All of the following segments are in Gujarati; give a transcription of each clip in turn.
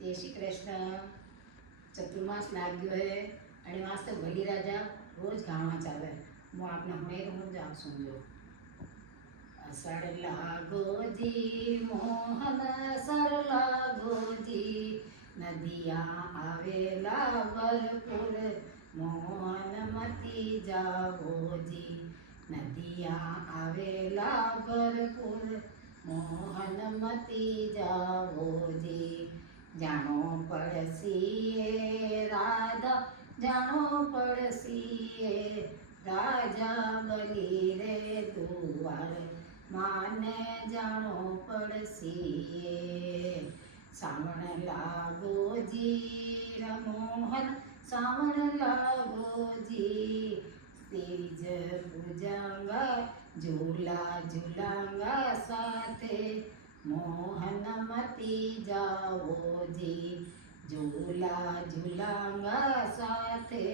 જય શ્રી કૃષ્ણ. ચતુર્માસ લાગ્યો હે અને વાસ્તે ભલી રાજા રોજ ગાવા ચાલે. હું આપને હમે હું જ આપ સુનજો. અષાઢ લાગોજી મોહન અષાઢ લાગોજી, નદિયા આવેલા ભરપૂર મોહન મતી જાવોજી. નદિયા આવેલા ભરપૂર મોહન મતી જાવોજી. જાણો પડસીએ રાધા જાણો પડસીએ, રાજા બલી રે દુવાર માને જાણો પડસીએ. શ્રાવણ લાગોજી મોહન શ્રાવણ લાગોજી, ત્રીજ પૂજાંગા ઝૂલા ઝૂલાંગા સાથે મોહન મતી જાવોજી. ઝૂલા ઝૂલાંગા સાથે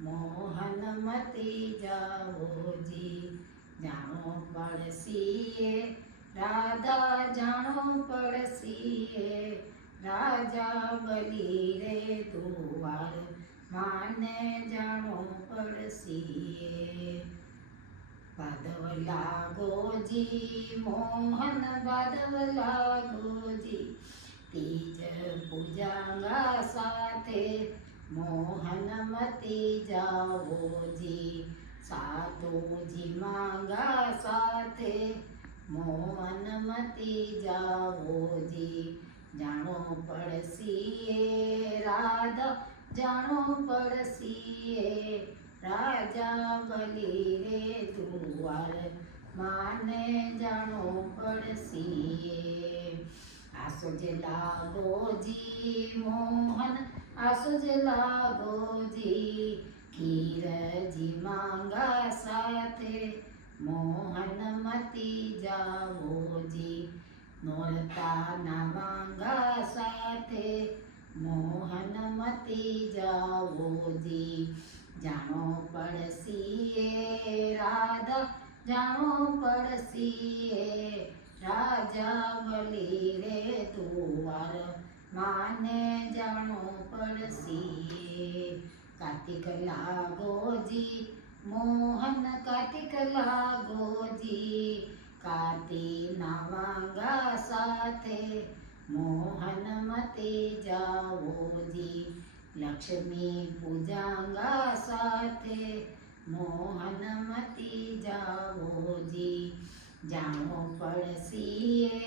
મોહન મતી જાવોજી. જાણો પડસીએ રાધા જાણો પડસીએ, રાજા બલી રે દુવાર માને જાણો પડસીએ. ભાદવ લાગોજી મોહન ભાદવ લાગોજી, તીજ પૂજાંગા સાથે મોહન મતી જાવોજી. સાતુજી માંગા સાથે મોહન મતી જાવોજી. જાણો પડસીએ રાધા જાણો પડસીએ, રાજા બલી રે દુવાર માને જાણો પડસીએ. આસોજ લાગોજી મોહન આસોજ લાગોજી, ખીરજી માંગા સાથે મોહન મતી જાવોજી. નોરતાના માંગા સાથે મોહન મતી જાવોજી. જાણો પડસીએ રાધા જાણો પડસીએ, રાજા બલી રે દુવાર માને જાણો પડસીએ. કાર્તિક લાગોજી મોહન કાર્તિક લાગોજી, કાર્તિકના વાંગા સાથે મોહન મતી જાવોજી. લક્ષ્મી પૂજાંગા સાથે મોહન મતી જાવોજી. જાણો પડસીએ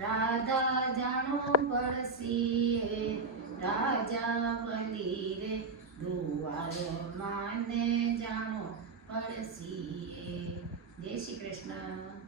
રાધા જાણો પડસીએ, રાજા બલી રે દુવાર માને જાણો પડસીએ. જય શ્રી કૃષ્ણ.